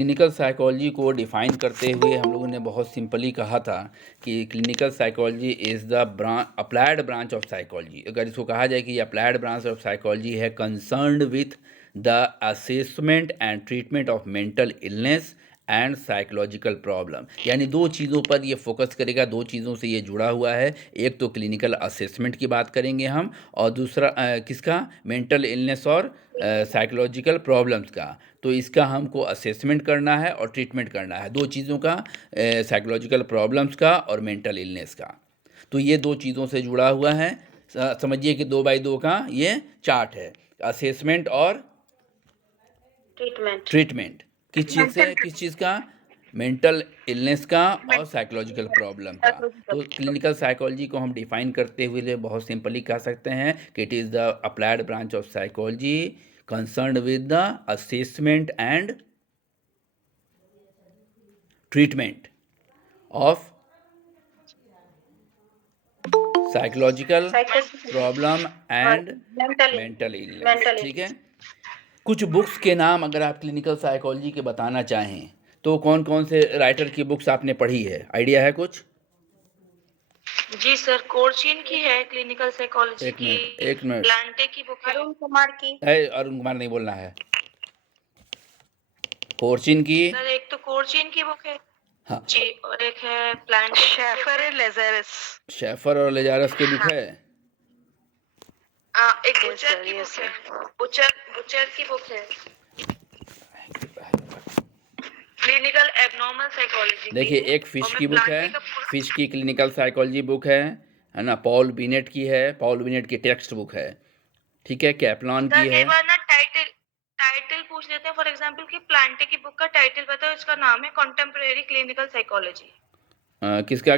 Clinical psychology को define करते हुए हम लोगों ने बहुत सिंपली कहा था कि clinical psychology is the applied branch of psychology. अगर इसको कहा जाए कि अप्लाइड ब्रांच ऑफ साइकोलॉजी है concerned with the assessment and treatment of mental illness and psychological problem, यानी दो चीज़ों पर ये फोकस करेगा, दो चीज़ों से ये जुड़ा हुआ है। एक तो क्लिनिकल असेसमेंट की बात करेंगे हम, और दूसरा किसका, मेंटल इलनेस और साइकोलॉजिकल प्रॉब्लम्स का। तो इसका हमको असेसमेंट करना है और ट्रीटमेंट करना है, दो चीज़ों का, साइकोलॉजिकल प्रॉब्लम्स का और मेंटल इलनेस का। तो ये दो चीज़ों से जुड़ा हुआ है। समझिए कि 2x2 का ये चार्ट है, असेसमेंट और ट्रीटमेंट। किस चीज़ से, किस चीज़ का, मेंटल इलनेस का और साइकोलॉजिकल प्रॉब्लम का। तो क्लिनिकल साइकोलॉजी को हम डिफाइन करते हुए बहुत सिंपली कह सकते हैं कि it is the applied branch of psychology concerned with the assessment and treatment of psychological problem and mental illness। ठीक है। कुछ बुक्स के नाम अगर आप क्लिनिकल साइकोलॉजी के बताना चाहें तो कौन कौन से राइटर की बुक्स आपने पढ़ी है, आइडिया है कुछ? जी सर, कोर्चिन की है क्लिनिकल साइकोलॉजी एक की, मिनट, एक मिनट, प्लांटे की बुक है, अरुण कुमार की। अरुण कुमार नहीं बोलना है, कोर्चिन की। सर एक तो कोर्चिन की बुक है। हाँ जी, और एक है प्लांट शेफर और लेजारस। शेफर और लेजारस की बुक है। एक बुचर की बुक है, बुचर की बुक है, क्लिनिकल एबनॉर्मल साइकोलॉजी। देखिए एक फिश की बुक है, फिश की क्लिनिकल साइकोलॉजी बुक है ना, पॉल बिनेट की है, पॉल बिनेट की टेक्स्ट बुक है। ठीक है, कैप्लान की है। ना टाइटल पूछ लेते हैं, फॉर एग्जांपल कि प्लांटे की बुक का टाइटल बताओ, इसका नाम है कंटेम्परेरी क्लिनिकल साइकोलॉजी। किसका?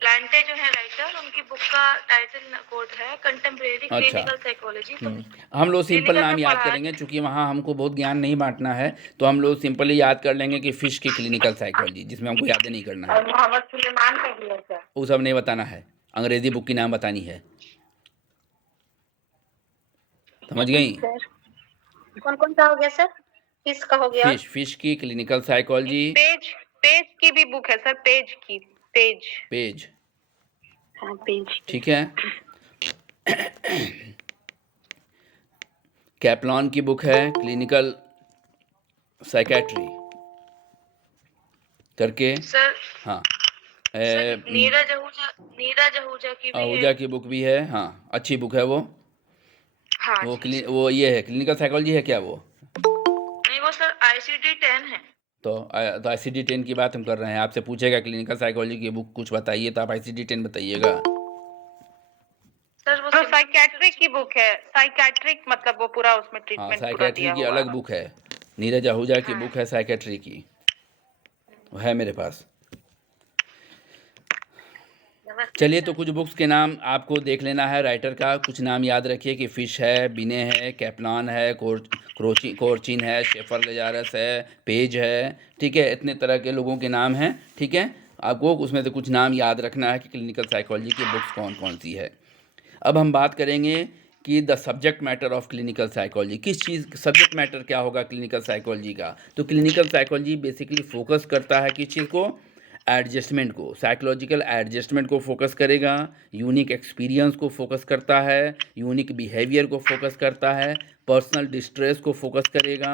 प्लांटे जो है राइटर, उनकी बुक का टाइटल कोड है कंटेम्परेरी क्लिनिकल साइकोलॉजी। हम लोग सिंपल नाम याद करेंगे, चूंकि वहाँ हमको बहुत ज्ञान नहीं बांटना है, तो हम लोग सिंपली याद कर लेंगे कि फिश की क्लिनिकल साइकोलॉजी, जिसमें हमको याद नहीं करना है। मोहम्मद सुलेमान का भी है सर। वो सब नहीं बताना है, अंग्रेजी बुक की नाम बतानी है। समझ गई? कौन कौन सा हो गया सर? फिश का हो गया, फिश की क्लिनिकल साइकोलॉजी। पेज की भी बुक है सर, पेज। हाँ, पेज। ठीक है। कैप्लान की बुक है क्लिनिकल साइकेट्री करके सर। हाँ, नीरज आहूजा की बुक भी है। हाँ, अच्छी बुक है वो। हाँ, वो ये है क्लिनिकल साइकोलॉजी है क्या वो? नहीं, वो सर ICD-10 है। तो ICD-10 की बात हम कर रहे हैं। आपसे पूछेगा क्लिनिकल साइकोलॉजी की बुक कुछ बताइए, तो आप ICD-10 बताइएगा। सर वो साइकेट्रिक की बुक है, साइकेट्रिक मतलब वो पूरा उसमें ट्रीटमेंट पूरा साइकेट्री दिया की हुआ अलग है। बुक है, नीरज आहूजा की बुक है साइकेट्री की, वो है मेरे पास। चलिए, तो कुछ बुक्स के नाम आपको देख लेना है, राइटर का कुछ नाम याद रखिए कि फिश है, बिने है, कैप्लान है, कोर्चिन है, शेफर लेजारस है, पेज है। ठीक है, इतने तरह के लोगों के नाम हैं। ठीक है, आपको उसमें से कुछ नाम याद रखना है कि क्लिनिकल साइकोलॉजी की बुक्स कौन कौन सी है। अब हम बात करेंगे कि the subject matter of clinical psychology, किस चीज़, सब्जेक्ट मैटर क्या होगा क्लिनिकल साइकोलॉजी का। तो क्लिनिकल साइकोलॉजी बेसिकली फोकस करता है किस चीज़ को, एडजस्टमेंट को, साइकोलॉजिकल एडजस्टमेंट को फोकस करेगा, यूनिक एक्सपीरियंस को फोकस करता है, यूनिक बिहेवियर को फोकस करता है, पर्सनल डिस्ट्रेस को फोकस करेगा,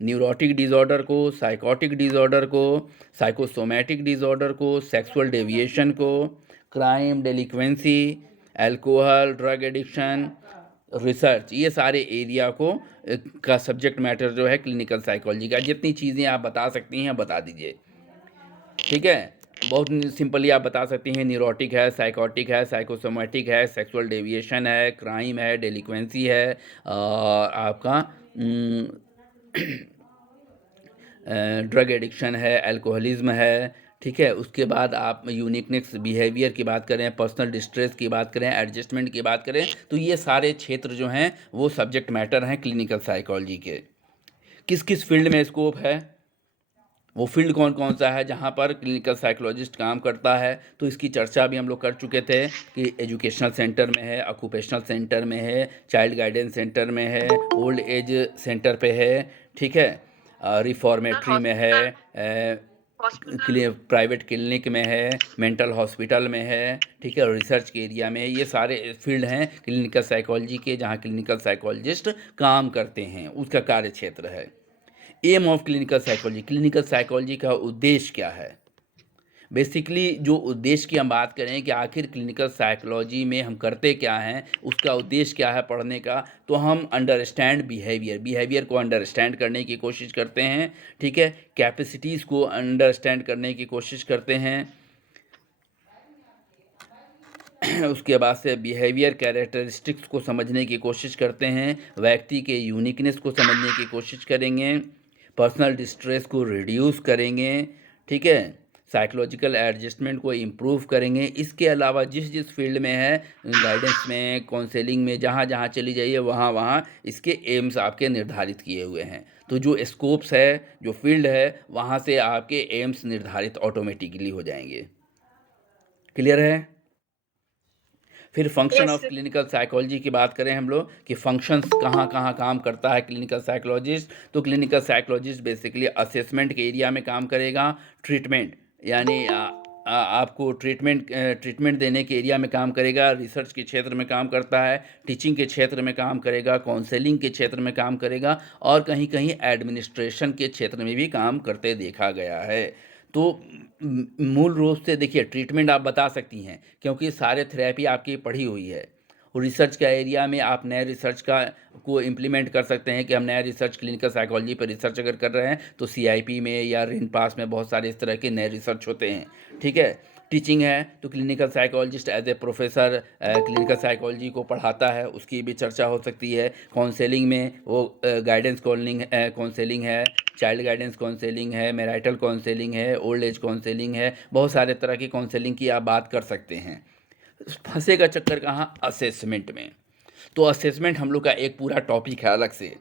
न्यूरोटिक डिज़ॉर्डर को, साइकोटिक डिज़ॉर्डर को, साइकोसोमैटिक डिज़ॉर्डर को, सेक्सुअल डेविएशन को, crime, delinquency, alcohol, drug addiction, research, ये सारे एरिया को का सब्जेक्ट मैटर जो है क्लिनिकल साइकोलॉजी का। जितनी चीज़ें आप बता सकती हैं बता दीजिए। ठीक है, बहुत सिंपली आप बता सकती हैं, न्यूरोटिक है, साइकोटिक है, साइकोसोमैटिक है, सेक्सुअल डेविएशन है, क्राइम है, डेलिक्वेंसी है, और आपका ड्रग एडिक्शन है, अल्कोहलिज्म है। ठीक है, उसके बाद आप यूनिकनेस बिहेवियर की बात करें, पर्सनल डिस्ट्रेस की बात करें, एडजस्टमेंट की बात करें, तो ये सारे क्षेत्र जो हैं वो सब्जेक्ट मैटर हैं क्लिनिकल साइकोलॉजी के। किस किस फील्ड में स्कोप है, वो फील्ड कौन कौन सा है जहाँ पर क्लिनिकल साइकोलॉजिस्ट काम करता है, तो इसकी चर्चा भी हम लोग कर चुके थे कि एजुकेशनल सेंटर में है, ऑक्यूपेशनल सेंटर में है, चाइल्ड गाइडेंस सेंटर में है, ओल्ड एज सेंटर पे है। ठीक है, रिफॉर्मेटरी में है, हॉस्पिटल प्राइवेट क्लिनिक में है, मेंटल हॉस्पिटल में है, ठीक है, और रिसर्च के एरिया में। ये सारे फील्ड हैं क्लिनिकल साइकोलॉजी के, जहाँ क्लिनिकल साइकोलॉजिस्ट काम करते हैं, उसका कार्य क्षेत्र है। एम ऑफ क्लिनिकल साइकोलॉजी का उद्देश्य क्या है? बेसिकली जो उद्देश्य की हम बात करें कि आखिर क्लिनिकल साइकोलॉजी में हम करते क्या हैं, उसका उद्देश्य क्या है पढ़ने का, तो हम अंडरस्टैंड बिहेवियर को अंडरस्टैंड करने की कोशिश करते हैं, ठीक है, कैपेसिटीज़ को अंडरस्टैंड करने की कोशिश करते हैं। उसके बाद से बिहेवियर कैरेक्टरिस्टिक्स को समझने की कोशिश करते हैं, व्यक्ति के यूनिकनेस को समझने की कोशिश करेंगे, पर्सनल डिस्ट्रेस को रिड्यूस करेंगे, ठीक है, साइकोलॉजिकल एडजस्टमेंट को इम्प्रूव करेंगे। इसके अलावा जिस फील्ड में है, गाइडेंस में, काउंसलिंग में, जहाँ चली जाइए वहाँ इसके एम्स आपके निर्धारित किए हुए हैं। तो जो स्कोप्स है, जो फील्ड है, वहाँ से आपके एम्स निर्धारित ऑटोमेटिकली हो जाएंगे। क्लियर है? फिर फंक्शन ऑफ क्लिनिकल साइकोलॉजी की बात करें हम लोग कि फंक्शंस कहाँ काम करता है क्लिनिकल साइकोलॉजिस्ट, तो क्लिनिकल साइकोलॉजिस्ट बेसिकली असेसमेंट के एरिया में काम करेगा, ट्रीटमेंट यानी आपको ट्रीटमेंट देने के एरिया में काम करेगा, रिसर्च के क्षेत्र में काम करता है, टीचिंग के क्षेत्र में काम करेगा, काउंसलिंग के क्षेत्र में काम करेगा, और कहीं कहीं एडमिनिस्ट्रेशन के क्षेत्र में भी काम करते देखा गया है। तो मूल रूप से देखिए, ट्रीटमेंट आप बता सकती हैं क्योंकि सारे थेरेपी आपकी पढ़ी हुई है, और रिसर्च का एरिया में आप नए रिसर्च को इम्प्लीमेंट कर सकते हैं कि हम नया रिसर्च क्लिनिकल साइकोलॉजी पर रिसर्च अगर कर रहे हैं तो CIP में या रिन पास में बहुत सारे इस तरह के नए रिसर्च होते हैं, ठीक है। टीचिंग है तो clinical psychologist as a professor clinical psychology को पढ़ाता है, उसकी भी चर्चा हो सकती है। काउंसलिंग में वो गाइडेंस काउंसलिंग है, चाइल्ड गाइडेंस काउंसलिंग है, मैरिटल काउंसलिंग है, ओल्ड एज काउंसलिंग है, बहुत सारे तरह की काउंसलिंग की आप बात कर सकते हैं। फंसेगा चक्कर कहाँ? असेसमेंट में। तो असेसमेंट हम लोग का एक पूरा टॉपिक है अलग से,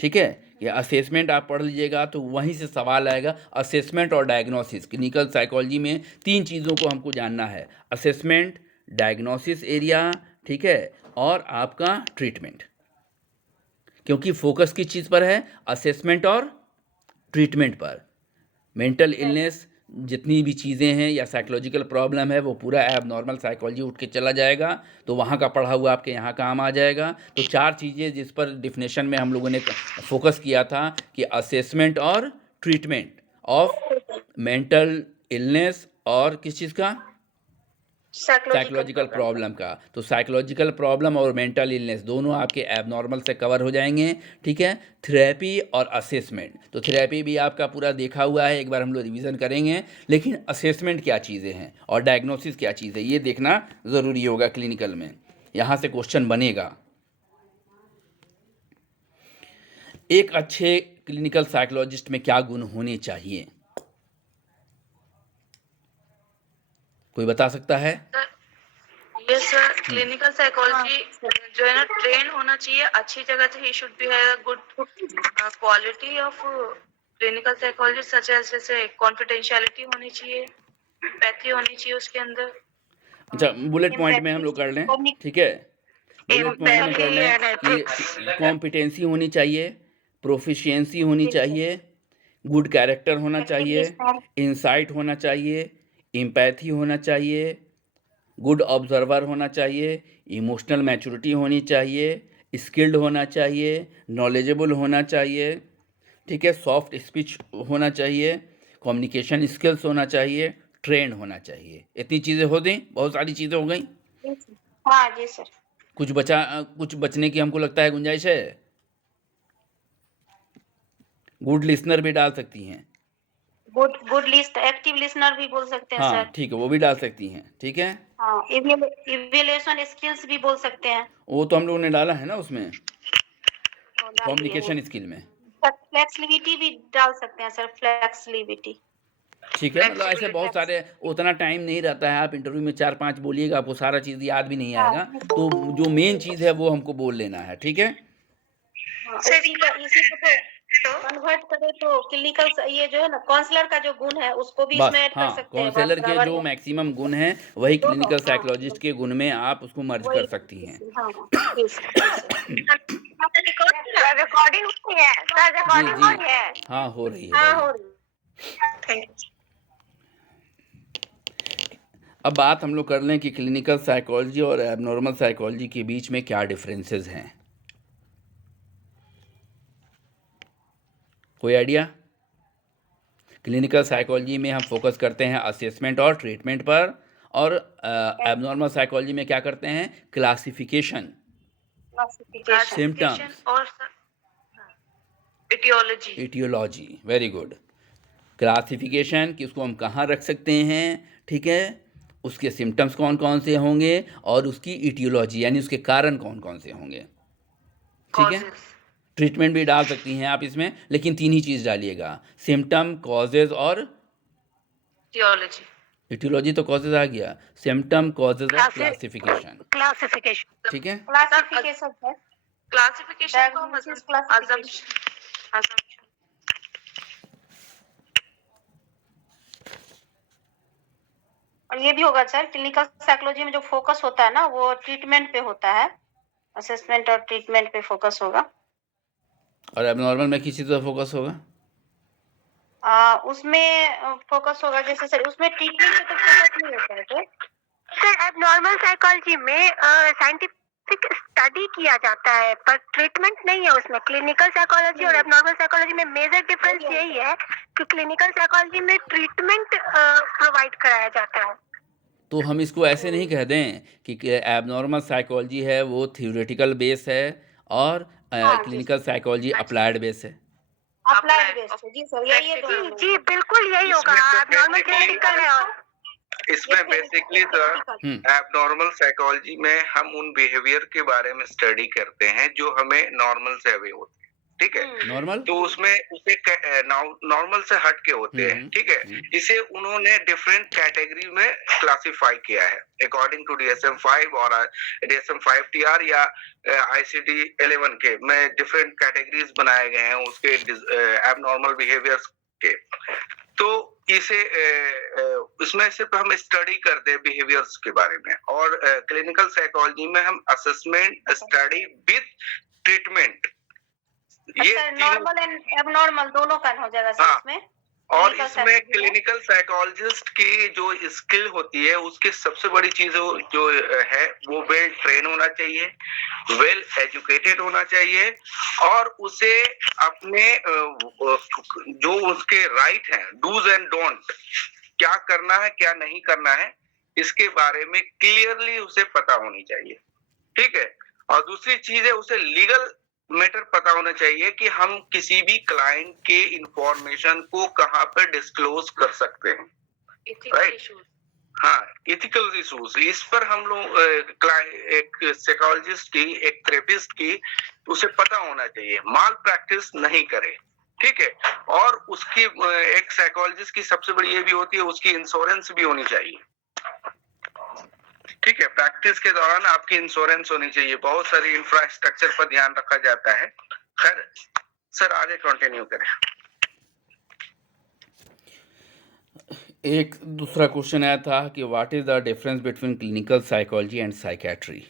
ठीक है। ये असेसमेंट आप पढ़ लीजिएगा तो वहीं से सवाल आएगा। असेसमेंट और डायग्नोसिस, क्लिनिकल साइकोलॉजी में 3 चीज़ों को हमको जानना है, असेसमेंट, डायग्नोसिस एरिया, ठीक है, और आपका ट्रीटमेंट। क्योंकि फोकस किस चीज़ पर है? असेसमेंट और ट्रीटमेंट पर। मेंटल इलनेस जितनी भी चीज़ें हैं या साइकोलॉजिकल प्रॉब्लम है वो पूरा एबनॉर्मल साइकोलॉजी उठ के चला जाएगा, तो वहाँ का पढ़ा हुआ आपके यहाँ काम आ जाएगा। तो 4 चीज़ें जिस पर डिफिनेशन में हम लोगों ने फोकस किया था कि असेसमेंट और ट्रीटमेंट ऑफ मेंटल इलनेस और किस चीज़ का? साइकोलॉजिकल प्रॉब्लम का। तो साइकोलॉजिकल प्रॉब्लम और मेंटल इलनेस दोनों आपके एबनॉर्मल से कवर हो जाएंगे, ठीक है। थेरेपी और असेसमेंट, तो थेरेपी भी आपका पूरा देखा हुआ है, एक बार हम लोग रिवीजन करेंगे, लेकिन असेसमेंट क्या चीज़ें हैं और डायग्नोसिस क्या चीज़ है ये देखना ज़रूरी होगा क्लिनिकल में, यहाँ से क्वेश्चन बनेगा। एक अच्छे क्लिनिकल साइकोलॉजिस्ट में क्या गुण होने चाहिए, कोई बता सकता है? यस सर, क्लिनिकल साइकोलॉजी जो है ना ट्रेन होना चाहिए अच्छी जगह से। He should be have good quality of clinical psychology such as जैसे कॉन्फिडेंशियलिटी होनी चाहिए, एम्पैथी होनी चाहिए उसके अंदर। अच्छा, बुलेट पॉइंट में हम लोग कर लें, ठीक है, बुलेट पॉइंट में कर लें कि कॉम्पिटेंसी होनी चाहिए, प्रोफिशिएंसी होनी चाहिए, गुड कैरेक्टर होना चाहिए, इंसाइट होना चाहिए, एम्पैथी होना चाहिए, गुड ऑब्जर्वर होना चाहिए, इमोशनल मैच्योरिटी होनी चाहिए, स्किल्ड होना चाहिए, नॉलेजेबल होना चाहिए, ठीक है, सॉफ्ट स्पीच होना चाहिए, कम्युनिकेशन स्किल्स होना चाहिए, ट्रेंड होना चाहिए। इतनी चीज़ें हो गई, बहुत सारी चीज़ें हो गई। हाँ जी सर। कुछ बचने की हमको लगता है गुंजाइश है। गुड लिसनर भी डाल सकती हैं, गुड लिस्ट एक्टिव लिसनर भी बोल सकते हैं हाँ सर। ठीक है, वो भी डाल सकती हैं, ठीक है। हाँ, इवैल्यूएशन स्किल्स भी बोल सकते हैं। वो तो हम लोगों ने डाला है ना उसमें, कम्युनिकेशन स्किल में। फ्लेक्सिबिलिटी भी डाल सकते हैं सर, फ्लेक्सिबिलिटी, ठीक है, मतलब ऐसे बहुत सारे, उतना टाइम नहीं रहता है, आप इंटरव्यू में 4-5 बोलिएगा, आपको सारा चीज़ याद भी नहीं आएगा, तो जो मेन चीज़ है वो हमको बोल लेना है, ठीक है। इसी को तो कन्वर्ट करें तो क्लिनिकल ये जो है ना काउंसलर का जो गुण है उसको भी इसमें ऐड कर सकते हैं। काउंसलर के जो मैक्सिमम गुण हैं वही क्लिनिकल साइकोलॉजिस्ट के गुण में आप उसको मर्ज कर सकती हैं। रिकॉर्डिंग हुई है सर, जी रिकॉर्डिंग जी हो रही है। हाँ हो रही है हाँ, भाई। हो रही है। Thank you. अब बात हम लोग कर लें कि क्लिनिकल साइकोलॉजी और एबनॉर्मल साइकोलॉजी के बीच में क्या डिफरेंसेस हैं। कोई आइडिया? क्लिनिकल साइकोलॉजी में हम फोकस करते हैं असेसमेंट और ट्रीटमेंट पर, और एबनॉर्मल साइकोलॉजी में क्या करते हैं? Classification, classification. क्लासिफिकेशन सिम्टम्स, और etiology. Etiology. Very good. Classification कि उसको हम कहाँ रख सकते हैं, ठीक है, उसके सिम्टम्स कौन कौन से होंगे, और उसकी इटियोलॉजी यानी उसके कारण कौन कौन से होंगे, ठीक है। कॉजेस। ट्रीटमेंट भी डाल सकती हैं आप इसमें, लेकिन तीन ही चीज़ डालिएगा, सिम्टम, कॉजेज और इटियोलॉजी। इटियोलॉजी। तो कॉजेज आ गया, सिम्टम, कॉजेज और क्लासिफिकेशन, क्लासिफिकेशन। ठीक है। क्लासिफिकेशन है। क्लासिफिकेशन को हम Diagnosis, classification. assumption। और ये भी होगा सर, क्लिनिकल साइकोलॉजी में जो फोकस होता है ना, वो ट्रीटमेंट पे होता है, असेसमेंट और ट्रीटमेंट पे फोकस होगा। और एबनॉर्मल में किस चीज़ पर फोकस होगा? उसमें फोकस होगा, जैसे सर उसमें ट्रीटमेंट पे तो फोकस नहीं होता है सर। एबनॉर्मल साइकोलॉजी में साइंटिफिक स्टडी किया जाता है, पर ट्रीटमेंट नहीं है उसमें। क्लिनिकल साइकोलॉजी और एबनॉर्मल साइकोलॉजी में मेजर डिफरेंस यही है कि क्लिनिकल साइकोलॉजी में ट्रीटमेंट प्रोवाइड कराया जाता है। तो हम इसको ऐसे नहीं कह दें कि एबनॉर्मल साइकोलॉजी है वो थियोरेटिकल बेस है, और क्लिनिकल साइकोलॉजी अप्लाइड बेस है। अप्लाइड बेस्ड, जी सर, यही जी बिल्कुल यही होगा। एबनॉर्मल क्लिनिकल है और इसमें बेसिकली सर एबनॉर्मल साइकोलॉजी में हम उन बिहेवियर के बारे में स्टडी करते हैं जो हमें नॉर्मल से अवे होते हैं, ठीक है। नॉर्मल तो उसमें उसे नॉर्मल से हट के होते हैं, ठीक है। इसे उन्होंने डिफरेंट कैटेगरी में क्लासिफाई किया है अकॉर्डिंग टू DSM-5 और DSM-5 TR या ICD-11 के में डिफरेंट कैटेगरीज बनाए गए हैं उसके एबनॉर्मल बिहेवियर्स के। तो इसे इसमें सिर्फ हम स्टडी करते हैं बिहेवियर्स के बारे में, और क्लिनिकल साइकोलॉजी में हम असेसमेंट, स्टडी विद ट्रीटमेंट, ये नॉर्मल एंड एबनॉर्मल दोनों का हो जाएगा सर इसमें। और इसमें क्लिनिकल साइकोलॉजिस्ट की जो स्किल होती है उसकी सबसे बड़ी चीज जो है वो वेल ट्रेन होना चाहिए, वेल एजुकेटेड होना चाहिए, और उसे अपने जो उसके राइट हैं, डूज एंड डोंट, क्या करना है क्या नहीं करना है, इसके बारे में क्लियरली उसे पता होनी चाहिए, ठीक है। और दूसरी चीज है उसे लीगल मैटर पता होना चाहिए कि हम किसी भी क्लाइंट के इंफॉर्मेशन को कहाँ पर डिस्क्लोज कर सकते हैं, राइट। हाँ, इथिकल इशूज, इस पर हम लोग एक साइकोलॉजिस्ट की, एक थेरेपिस्ट की उसे पता होना चाहिए, माल प्रैक्टिस नहीं करे, ठीक है। और उसकी एक साइकोलॉजिस्ट की सबसे बड़ी ये भी होती है उसकी इंश्योरेंस भी होनी चाहिए, ठीक है। प्रैक्टिस के दौरान आपकी इंश्योरेंस होनी चाहिए, बहुत सारी इंफ्रास्ट्रक्चर पर ध्यान रखा जाता है। खैर सर आगे कंटिन्यू करें। एक दूसरा क्वेश्चन आया था कि what is the difference between clinical psychology and psychiatry.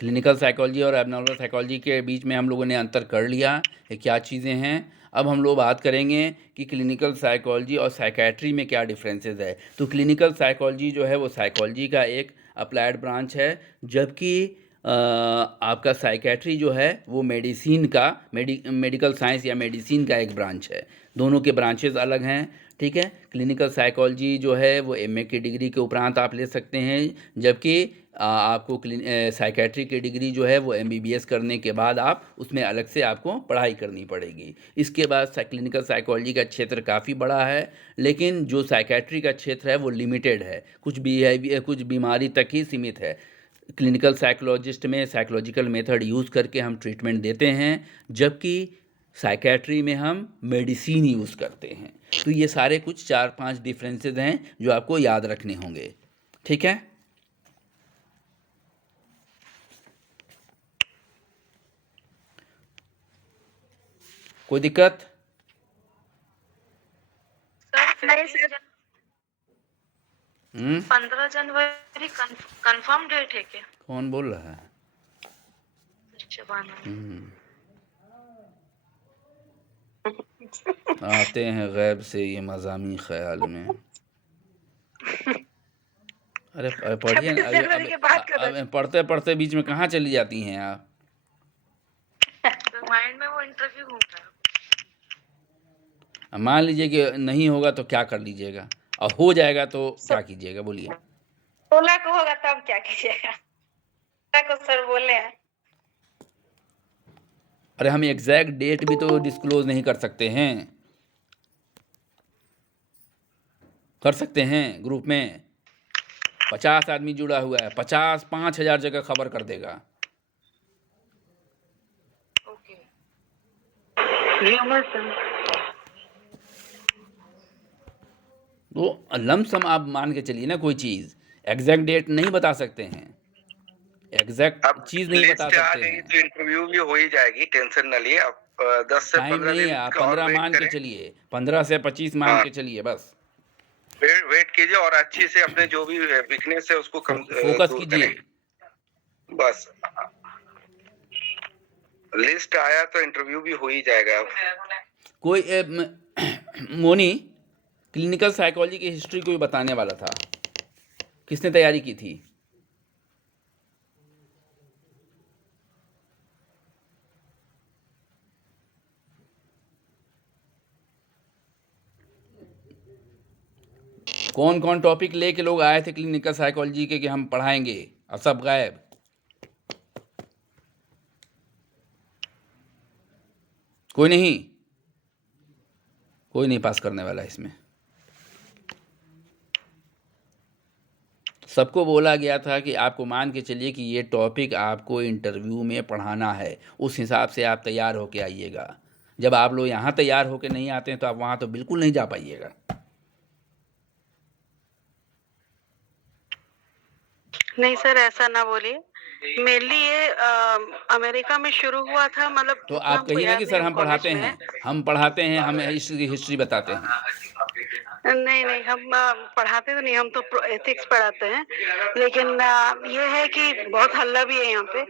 Clinical psychology और एबनॉर्मल साइकोलॉजी के बीच में हम लोगों ने अंतर कर लिया कि क्या चीज़ें हैं। अब हम लोग बात करेंगे कि क्लिनिकल साइकोलॉजी और साइकेट्री में क्या डिफरेंसेस है। तो क्लिनिकल साइकोलॉजी जो है वो साइकोलॉजी का एक अप्लाइड ब्रांच है, जबकि आपका साइकेट्री जो है वो मेडिसिन का मेडिकल साइंस या मेडिसिन का एक ब्रांच है। दोनों के ब्रांचेस अलग हैं, ठीक है। क्लिनिकल साइकोलॉजी जो है वो MA की डिग्री के उपरांत आप ले सकते हैं, जबकि आपको साइकेट्री की डिग्री जो है वो MBBS करने के बाद आप उसमें अलग से आपको पढ़ाई करनी पड़ेगी। इसके बाद क्लिनिकल साइकोलॉजी का क्षेत्र काफ़ी बड़ा है, लेकिन जो साइकेट्री का क्षेत्र है वो लिमिटेड है, कुछ बीमारी तक ही सीमित है। क्लिनिकल साइकोलॉजिस्ट में साइकोलॉजिकल मेथड यूज़ करके हम ट्रीटमेंट देते हैं, जबकि साइकेट्री में हम मेडिसिन यूज़ करते हैं। तो ये सारे कुछ 4-5 डिफरेंसेस हैं जो आपको याद रखने होंगे, ठीक है। कोई दिक्कत? सर 15 जनवरी कंफर्म डेट है क्या? कौन बोल रहा है? शबाना। आते हैं गैब से ये मज़ामी ख्याल में। अरे पढ़िए ना, 26 जनवरी के बाद करो। अब पढ़ते पढ़ते बीच में कहाँ चली जाती हैं आप? तो माइंड में वो इंटरव्यू घूम रहा है। अब मान लीजिए कि नहीं होगा तो क्या कर लीजिएगा, और हो जाएगा तो क्या कीजिएगा, बोलिए। 16 को होगा तब क्या कीजिएगा? 16 को सर बोले हैं। अरे हम एग्जैक्ट डेट भी तो डिस्क्लोज नहीं कर सकते हैं। कर सकते हैं ग्रुप में 50 आदमी जुड़ा हुआ है, 5,000 जगह खबर कर देगा। ओके। तो लमसम आप मान के चलिए ना, कोई चीज़ एग्जैक्ट डेट नहीं बता सकते हैं, एग्जैक्ट अब चीज़ नहीं बता लिस्ट आ सकते गई हैं। तो इंटरव्यू भी हो ही जाएगी, टेंशन न लिए आप। 10 से टाइम 15 नहीं है, दिन आप और 15 वेट मान के करें। चलिए, 15 से 25 मान हाँ। के चलिए बस। वेट कीजिए और अच्छे से अपने जो भी वीकनेस है उसको कम फोकस दूर कीजिए। करें। बस लिस्ट आया तो इंटरव्यू भी हो ही जाएगा। कोई मोनी क्लिनिकल साइकोलॉजी की हिस्ट्री कोई बताने वाला था, किसने तैयारी की थी? कौन कौन टॉपिक लेके लोग आए थे क्लिनिकल साइकोलॉजी के कि हम पढ़ाएंगे, और सब गायब? कोई नहीं, कोई नहीं पास करने वाला इसमें। सबको बोला गया था कि आपको मान के चलिए कि ये टॉपिक आपको इंटरव्यू में पढ़ाना है, उस हिसाब से आप तैयार होके आइएगा। जब आप लोग यहाँ तैयार होके नहीं आते हैं तो आप वहाँ तो बिल्कुल नहीं जा पाइएगा। नहीं सर, ऐसा ना बोलिए। मेनली ये अमेरिका में शुरू हुआ था, मतलब तो उतना आप हमको कहिए ना याद कि नहीं, सर हम हम कॉलेज पढ़ाते में हैं, हम पढ़ाते हैं, हम हिस्ट्री बताते हैं। नहीं नहीं, हम पढ़ाते तो नहीं, हम तो एथिक्स पढ़ाते हैं। लेकिन ये है कि बहुत हल्ला भी है यहाँ पे।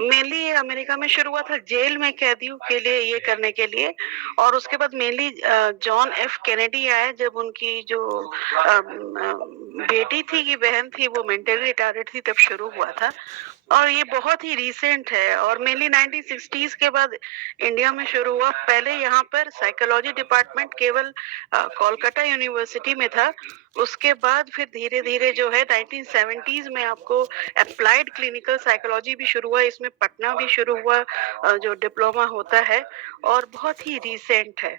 मेनली ये अमेरिका में शुरू हुआ था, जेल में कैदियों के लिए ये करने के लिए। और उसके बाद मेनली जॉन एफ कैनेडी आए, जब उनकी जो बेटी थी कि बहन थी वो मेंटली रिटार्डेड थी, तब शुरू हुआ था। और ये बहुत ही रिसेंट है, और मेनली 1960s के बाद इंडिया में शुरू हुआ। पहले यहाँ पर साइकोलॉजी डिपार्टमेंट केवल कोलकाता यूनिवर्सिटी में था। उसके बाद फिर धीरे धीरे जो है 1970s में आपको अप्लाइड क्लिनिकल साइकोलॉजी भी शुरू हुआ, इसमें पटना भी शुरू हुआ, जो डिप्लोमा होता है, और बहुत ही रिसेंट है।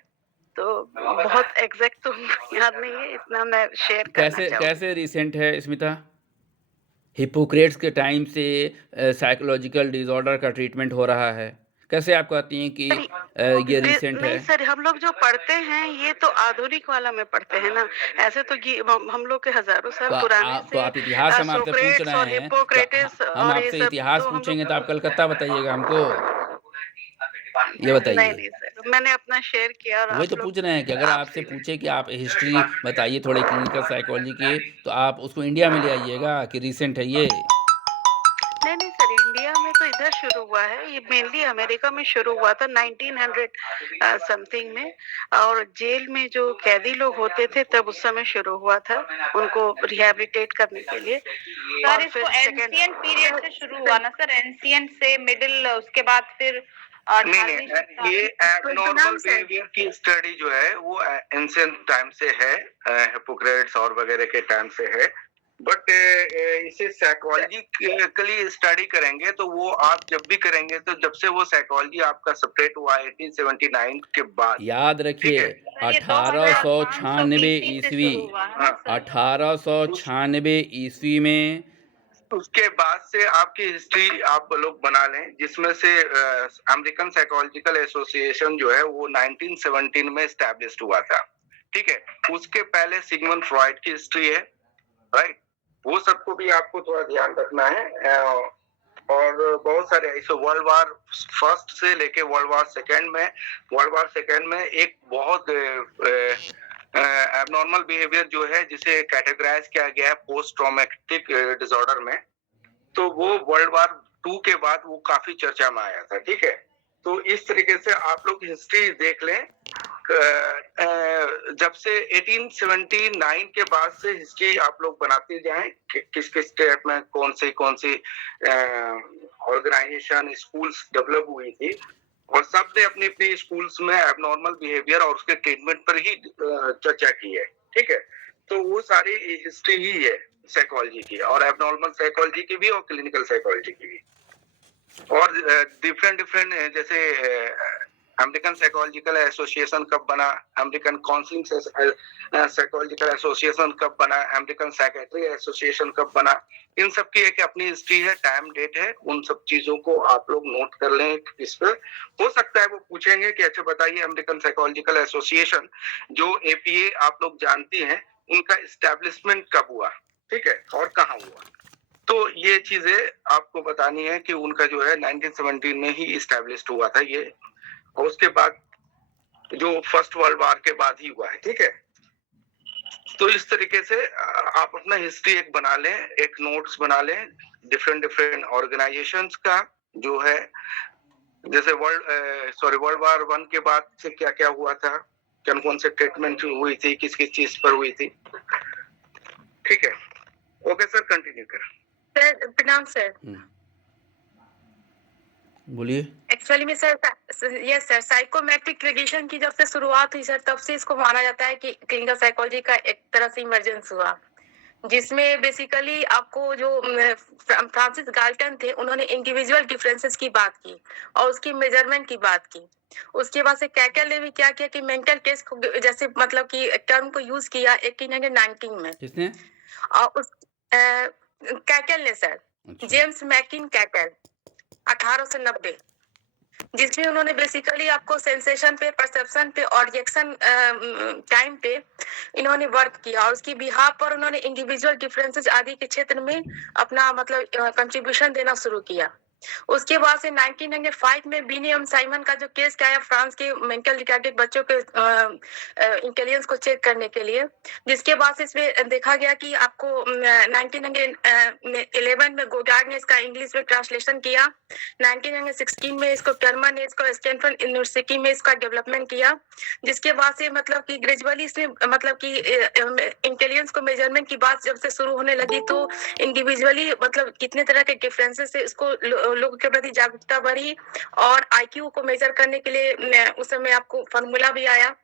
तो बहुत एग्जैक्ट तो याद नहीं है, इतना मैं शेयर करना चाहूँगी। कैसे रिसेंट है स्मिता? हिपोक्रेट्स के टाइम से साइकोलॉजिकल डिसऑर्डर का ट्रीटमेंट हो रहा है, कैसे आप कहती हैं कि ये रिसेंट है? नहीं सर, हम लोग जो पढ़ते हैं ये तो आधुनिक वाला में पढ़ते हैं ना। ऐसे तो हम लोग के हजारों साल पुराने तो आप इतिहास हम आपसे पूछ सोक्रेट्स और रहे हैं, हिप्पोक्रेटिस तो हम और ये आपसे सब इतिहास तो हम पूछेंगे लोग तो आप कलकत्ता बताइएगा हमको, ये बताइए। नहीं सर, मैंने अपना शेयर किया। और वही आप तो लोग पूछ रहे हैं कि अगर आपसे पूछे कि आप हिस्ट्री बताइए थोड़ी क्लिनिकल साइकोलॉजी की, तो आप उसको इंडिया में ले आइएगा कि रिसेंट है ये। नहीं सर, इंडिया में तो इधर शुरू हुआ है, ये मेनली अमेरिका में शुरू हुआ था 1900 समथिंग में। और जेल में जो कैदी लोग होते थे तब उस समय शुरू हुआ था, उनको रिहैबिलिटेट करने के लिए। सर इसको एंशियंट पीरियड से शुरू हुआ ना सर, एंशियंट से मिडिल, उसके बाद फिर नहीं, ये एबनॉर्मल बिहेवियर की स्टडी जो है वो एंशिएंट टाइम से है, हिपोक्रेट्स और वगैरह के टाइम से है। बट इसे साइकोलॉजिकली स्टडी करेंगे तो वो आप जब भी करेंगे तो जब से वो साइकोलॉजी आपका सेपरेट हुआ 1879 के बाद। याद रखिए 1896 ईस्वी, 1896 ईस्वी में। उसके बाद से आपकी हिस्ट्री आप लोग बना लें, जिसमें से अमेरिकन साइकोलॉजिकल एसोसिएशन जो है वो 1917 में एस्टैब्लिश्ड हुआ था। ठीक है, उसके पहले सिगमंड फ्रॉइड की हिस्ट्री है, राइट? वो सबको भी आपको थोड़ा ध्यान रखना है। और बहुत सारे ऐसे वर्ल्ड वार फर्स्ट से लेके वर्ल्ड वार सेकेंड में एक बहुत एबनॉर्मल बिहेवियर जो है जिसे कैटेगराइज किया गया है पोस्ट ट्रॉमेटिक डिसऑर्डर में, तो वो वर्ल्ड वार 2 के बाद वो काफी चर्चा में आया था, ठीक है। तो इस तरीके से आप लोग हिस्ट्री देख लें। जब से 1879 के बाद से हिस्ट्री आप लोग बनाते जाएं कि किस किस स्टेट में कौन सी ऑर्गेनाइजेशन स्कूल्स डेवलप हुई थी, और सब ने अपनी अपनी स्कूल्स में एबनॉर्मल बिहेवियर और उसके ट्रीटमेंट पर ही चर्चा की है, ठीक है। तो वो सारी हिस्ट्री ही है साइकोलॉजी की, और एबनॉर्मल साइकोलॉजी की भी और क्लिनिकल साइकोलॉजी की भी। और डिफरेंट जैसे अमेरिकन साइकोलॉजिकल एसोसिएशन कब बना, अमेरिकन काउंसलिंग साइकोलॉजिकल एसोसिएशन कब बना, अमेरिकन साइकेट्री एसोसिएशन कब बना, इन सब की एक अपनी हिस्ट्री है, टाइम डेट है। उन सब चीजों को आप लोग नोट कर लें। इस पर हो सकता है वो पूछेंगे कि अच्छा बताइए, अमेरिकन साइकोलॉजिकल एसोसिएशन जो एपीए आप लोग जानती हैं, उनका एस्टेब्लिशमेंट कब हुआ, ठीक है, और कहाँ हुआ। तो ये चीजें आपको बतानी है कि उनका जो है 1917 में ही इस्टेब्लिश हुआ था ये, और उसके बाद जो फर्स्ट वर्ल्ड वॉर के बाद ही हुआ है, ठीक है। तो इस तरीके से आप अपना हिस्ट्री एक बना लें, एक नोट्स बना लें डिफरेंट ऑर्गेनाइजेशंस का, जो है जैसे वर्ल्ड वॉर 1 के बाद से क्या क्या हुआ था, कौन से ट्रीटमेंट हुई थी, किस किस चीज पर हुई थी, ठीक है। ओके सर, कंटिन्यू कर। सर प्रणाम सर। बोलिए। एक्चुअली में sir, yes sir, psychometric tradition की जब से शुरुआत हुई सर, तब से इसको माना जाता है कि क्लिनिकल साइकोलॉजी का एक तरह से इमरजेंस हुआ, जिसमें बेसिकली आपको जो फ्रांसिस गाल्टन थे, उन्होंने इंडिविजुअल डिफरेंसेस की बात की और उसकी मेजरमेंट की बात की। उसके बाद से कैकल ने भी क्या किया कि मेंटल टेस्ट को जैसे मतलब कि टर्म को यूज किया 1819 में। किसने? और उस कैकल ने सर, अच्छा। जेम्स मैकिन कैकल, 1890, जिसमें उन्होंने बेसिकली आपको सेंसेशन पे, परसेप्शन पे और रिएक्शन टाइम पे इन्होंने वर्क किया, और उसकी बिहाफ पर उन्होंने इंडिविजुअल डिफरेंसेस आदि के क्षेत्र में अपना मतलब कंट्रीब्यूशन देना शुरू किया। उसके बाद से 1905 में बिनी एम साइमन का जो केस आया फ्रांस के मेंटल रिटार्डेड बच्चों के इंटेलिजेंस को चेक करने के लिए, जिसके बाद से इसमें देखा गया कि आपको 1911 में गोडार्ड ने इसका इंग्लिश में ट्रांसलेशन किया, 1916 में इसको टर्मन ने इसको स्टैनफोर्ड यूनिवर्सिटी में इसका डेवलपमेंट किया, जिसके बाद से मतलब कि ग्रेजुअली इसमें मतलब कि इंटेलिजेंस को मेजरमेंट की बात जब से शुरू होने लगी, तो इंडिविजुअली मतलब कितने तरह के डिफरेंसेस से इसको लोगों के प्रति जागरूकता बढ़ी, और आईक्यू को मेजर करने के लिए उस समय आपको फार्मूला भी आया।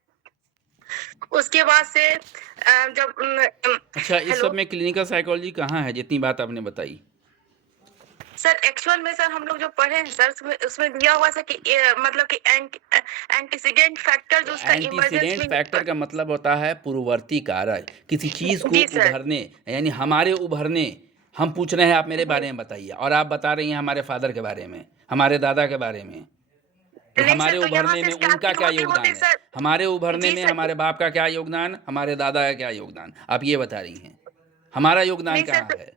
उसके बाद से जब अच्छा, इस सब में क्लिनिकल साइकोलॉजी कहाँ है, जितनी बात आपने बताई? सर एक्चुअल में सर हम लोग जो पढ़े हैं सर, उसमें दिया हुआ था कि मतलब कि एंटीसीडेंट फैक्टर जो उसका एंटीसीडेंट फैक्टर का मतलब होता है पूर्ववर्ती कारक, किसी चीज़ को उभरने, यानी हमारे उभरने। हम पूछ रहे हैं आप मेरे बारे में बताइए, और आप बता रही हैं हमारे फादर के बारे में, हमारे दादा के बारे में। तो हमारे उभरने में उनका क्या योगदान है, हमारे उभरने में हमारे बाप का क्या योगदान, हमारे दादा का क्या योगदान, आप ये बता रही हैं। हमारा योगदान कहाँ है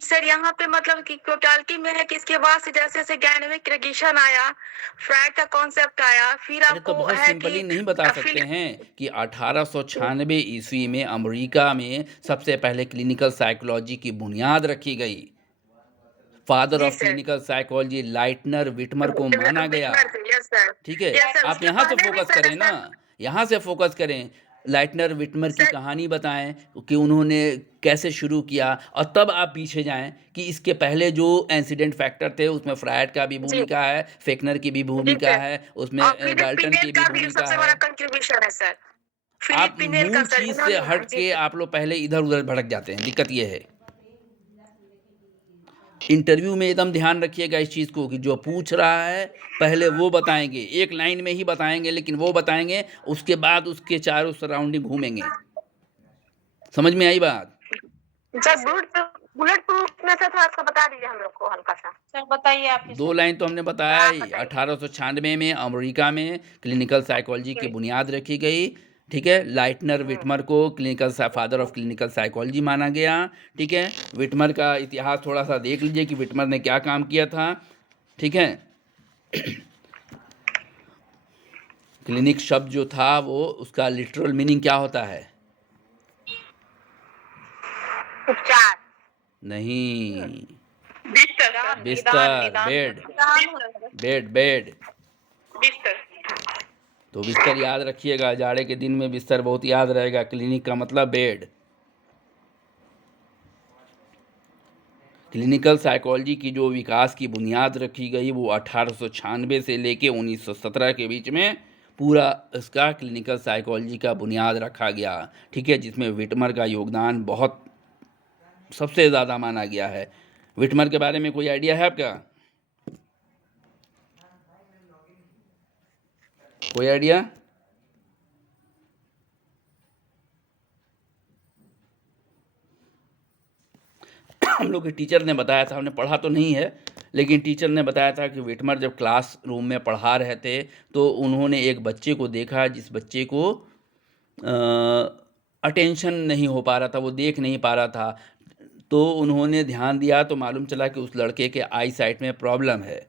सर? यहाँ पे मतलब कि टोटलिटी में है कि इसके बाद से जैसे जैसे डायनेमिक रेडिएशन आया, फ्राइड का कॉन्सेप्ट आया, फिर अरे आपको तो बहुत है सिंपली कि नहीं बता सकते हैं कि 1896 ईस्वी में अमेरिका में सबसे पहले क्लिनिकल साइकोलॉजी की बुनियाद रखी गई। Father of clinical psychology lightener Whitmer को माना गया, ठीक है। आप यहाँ से फोकस करें ना, यहाँ से फोकस करें, लाइटनर विटमर की कहानी बताएं कि उन्होंने कैसे शुरू किया, और तब आप पीछे जाएं कि इसके पहले जो इंसिडेंट फैक्टर थे उसमें फ्रायड का भी भूमिका है, फेकनर की भी भूमिका है, उसमें गाल्टन की भी भूमिका है। आप मूल चीज से हट के आप लोग पहले इधर उधर भटक जाते हैं, दिक्कत ये है। इंटरव्यू में एकदम ध्यान रखिएगा इस चीज़ को कि जो पूछ रहा है पहले वो बताएंगे, एक लाइन में ही बताएंगे, लेकिन वो बताएंगे, उसके बाद उसके चारों सराउंडिंग घूमेंगे। समझ में आई बात? बुलेट प्रूफ में से थोड़ा सा बता दीजिए हम लोग को हल्का सा। सर बताइए आप। 2 लाइन तो हमने बताया ही। 1896 में अमेरिका में क्लिनिकल साइकोलॉजी की बुनियाद रखी गई, ठीक है। लाइटनर विटमर को clinical father of clinical psychology माना गया, ठीक है। विटमर का इतिहास थोड़ा सा देख लीजिए कि विटमर ने क्या काम किया था, ठीक है। क्लिनिक शब्द जो था वो, उसका लिटरल मीनिंग क्या होता है? उपचार नहीं, निदान बिस्तर, निदान बेड, बिस्तर बेड, बेड। बिस्तर तो बिस्तर याद रखिएगा, जाड़े के दिन में बिस्तर बहुत याद रहेगा। क्लिनिक का मतलब बेड। क्लिनिकल साइकोलॉजी की जो विकास की बुनियाद रखी गई वो 1896 से लेके 1917 के बीच में पूरा इसका क्लिनिकल साइकोलॉजी का बुनियाद रखा गया, ठीक है, जिसमें विटमर का योगदान बहुत सबसे ज़्यादा माना गया है। विटमर के बारे में कोई आइडिया है आपका? कोई आइडिया? हम लोग के टीचर ने बताया था, हमने पढ़ा तो नहीं है, लेकिन टीचर ने बताया था कि विटमर जब क्लास रूम में पढ़ा रहे थे तो उन्होंने एक बच्चे को देखा जिस बच्चे को अटेंशन नहीं हो पा रहा था, वो देख नहीं पा रहा था। तो उन्होंने ध्यान दिया तो मालूम चला कि उस लड़के के आई साइट में प्रॉब्लम है।